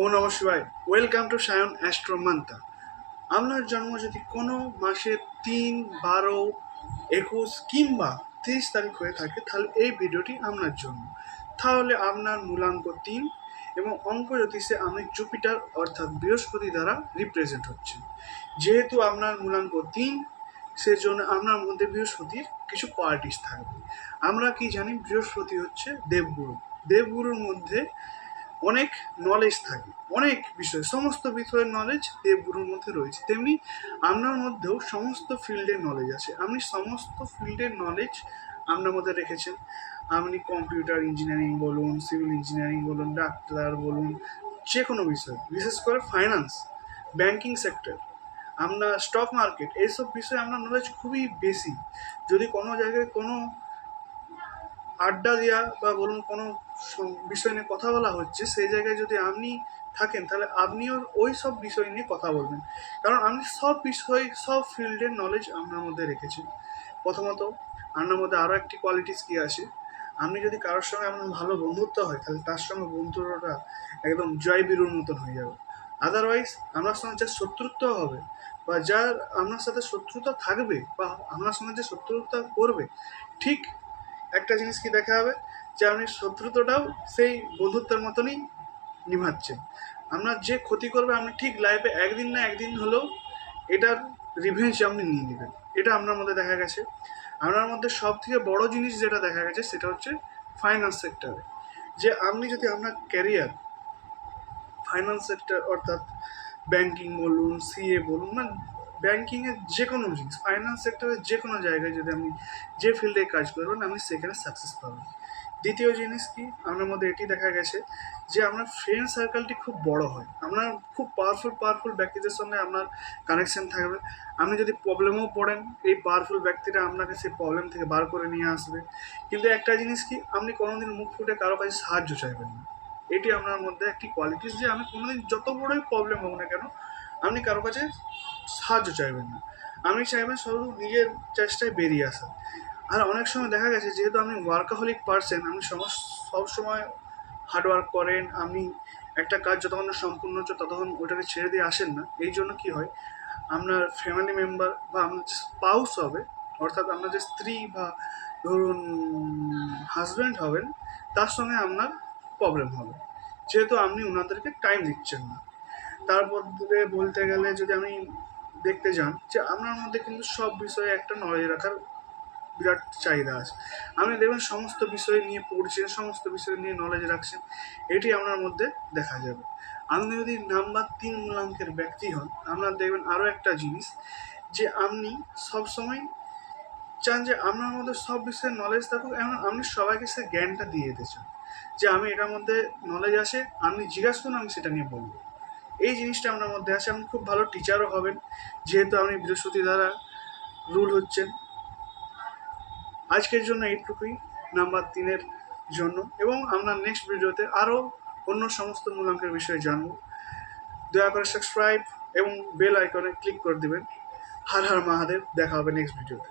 ওম নম শিবায়। Welcome to Sayan astro manta. আপনার জন্ম যদি কোনো মাসে 3, 12, 21 কিংবা 30 তারিখ হয়ে থাকে, তাহলে এই ভিডিওটি আপনার জন্য। তাহলে আপনার মূলাঙ্ক 3 এবং অঙ্ক জ্যোতিষে আপনি জুপিটার অর্থাৎ বৃহস্পতি দ্বারা রিপ্রেজেন্ট হচ্ছে। যেহেতু আপনার মূলাঙ্ক 3, সেজন্য আপনার মধ্যে বৃহস্পতির কিছু কোয়ালিটিস থাকবে। আমরা কি জানি, বৃহস্পতি হচ্ছে দেবগুরু। দেবগুরুর মধ্যে অনেক নলেজ থাকে, অনেক বিষয়, সমস্ত বিষয়ের নলেজ দেবগুরুর মধ্যে রয়েছে। তেমনি আপনার মধ্যেও সমস্ত ফিল্ডের নলেজ আছে। আপনি সমস্ত ফিল্ডের নলেজ আপনার মধ্যে রেখেছেন। আপনি কম্পিউটার ইঞ্জিনিয়ারিং বলুন, সিভিল ইঞ্জিনিয়ারিং বলুন, ডাক্তার বলুন, যে কোনো বিষয়, বিশেষ করে ফাইন্যান্স, ব্যাংকিং সেক্টর, আপনার স্টক মার্কেট, এইসব বিষয়ে আপনার নলেজ খুবই বেশি। যদি কোনো জায়গায় কোনো আড্ডা দেওয়া বা বলুন কোনো বিষয় নিয়ে কথা বলা হচ্ছে, সেই জায়গায় যদি আপনি থাকেন, তাহলে আপনিও ওই সব বিষয় নিয়ে কথা বলবেন, কারণ আপনি সব বিষয়, সব ফিল্ডের নলেজ আপনার মধ্যে রেখেছেন। প্রথমত, আপনার মধ্যে আরও একটি কোয়ালিটিস কি আছে, আপনি যদি কারোর সঙ্গে আপনার ভালো বন্ধুত্ব হয়, তাহলে তার সঙ্গে বন্ধুত্বটা একদম জয় বীরুর মতন হয়ে যাবে। আদারওয়াইজ আপনার সঙ্গে যা শত্রুত্ব হবে বা যার আপনার সাথে শত্রুতা থাকবে বা আপনার সঙ্গে যে শত্রুতা করবে, ঠিক একটা জিনিস কি দেখা হবে, যে আপনি শত্রুতাটাও সেই বন্ধুত্বের মতনই নিভাচ্ছেন। আপনার যে ক্ষতি করবে, আপনি ঠিক লাইফে একদিন না একদিন হলেও এটার রিভেঞ্জ আপনি নিয়ে নেবেন। এটা আপনার মধ্যে দেখা গেছে। আপনার মধ্যে সব থেকে বড় জিনিস যেটা দেখা গেছে, সেটা হচ্ছে ফাইন্যান্স সেক্টরে। যে আপনি যদি আপনার ক্যারিয়ার ফাইন্যান্স সেক্টর অর্থাৎ ব্যাংকিং বলুন, সিএ বলুন, মানে ব্যাংকিংয়ের যে কোনো জিনিস, ফাইন্যান্স সেক্টরের যে কোনো জায়গায় যদি আপনি যে ফিল্ডে কাজ করবেন, আপনি সেখানে সাকসেস পাবেন। দ্বিতীয় জিনিস কি, আপনার মধ্যে এটি দেখা গেছে যে আপনার ফ্রেন্ড সার্কেলটি খুব বড় হয়। আপনার খুব পাওয়ারফুল ব্যক্তিদের সঙ্গে আপনার কানেকশন থাকবে। আপনি যদি প্রবলেমেও পড়েন, এই পাওয়ারফুল ব্যক্তিরা আপনাকে সেই প্রবলেম থেকে বার করে নিয়ে আসবে। কিন্তু একটা জিনিস কি, আপনি কোনোদিন মুখ ফুটে কারো কাছে সাহায্য চাইবেন না। এটি আপনার মধ্যে একটি কোয়ালিটিস, যে আমি কোনোদিন যত বড়ই প্রবলেম হোক না কেন, আপনি কারো কাছে সাহায্য চাইবেন না। আপনি চাইবেন শুধু নিজের চেষ্টায় বেরিয়ে আসা। আর অনেক সময় দেখা গেছে, যেহেতু আপনি ওয়ার্কাহলিক পারসন, আপনি সবসময় হার্ডওয়ার্ক করেন, আপনি একটা কাজ যতক্ষণ না সম্পূর্ণ হচ্ছে ততক্ষণ ওটাকে ছেড়ে দিয়ে আসেন না। এই জন্য কী হয়, আপনার ফ্যামিলি মেম্বার বা আপনার যে স্পাউস হবে, অর্থাৎ আপনার যে স্ত্রী বা ধরুন হাজব্যান্ড হবেন, তার সঙ্গে আপনার প্রবলেম হবে, যেহেতু আপনি ওনাদেরকে টাইম দিচ্ছেন না। তারপর বলতে গেলে, যদি আমি দেখতে যান, যে আপনার মধ্যে কিন্তু সব বিষয়ে একটা নলেজ রাখার বিরাট চাহিদা আছে। আপনি দেখবেন সমস্ত বিষয় নিয়ে পড়ছেন, সমস্ত বিষয় নিয়ে নলেজ রাখছেন, এটি আপনার মধ্যে দেখা যাবে। আপনি যদি নাম্বার 3 মূলাঙ্কের ব্যক্তি হন, আপনার দেখবেন আরও একটা জিনিস, যে আপনি সবসময় চান যে আপনার মধ্যে সব বিষয়ে নলেজ থাকুক, এবং আপনি সবাইকে সে জ্ঞানটা দিয়ে দিতে চান, যে আমি এটার মধ্যে নলেজ আছে, আপনি জিজ্ঞাসা করুন, আমি সেটা নিয়ে বলবো। এই জিনিসটা আপনার মধ্যে আছে। আপনি খুব ভালো টিচারও হবেন, যেহেতু আপনি বৃহস্পতি দ্বারা রুল হচ্ছেন। আজকের জন্য এইটুকুই নাম্বার 3-এর জন্য, এবং আমরা নেক্সট ভিডিওতে আরও অন্য সমস্ত মূলাঙ্কের বিষয়ে জানবো। দয়া করে সাবস্ক্রাইব এবং বেল আইকনে ক্লিক করে দেবেন। হর হর মহাদেব। দেখা হবে নেক্সট ভিডিওতে।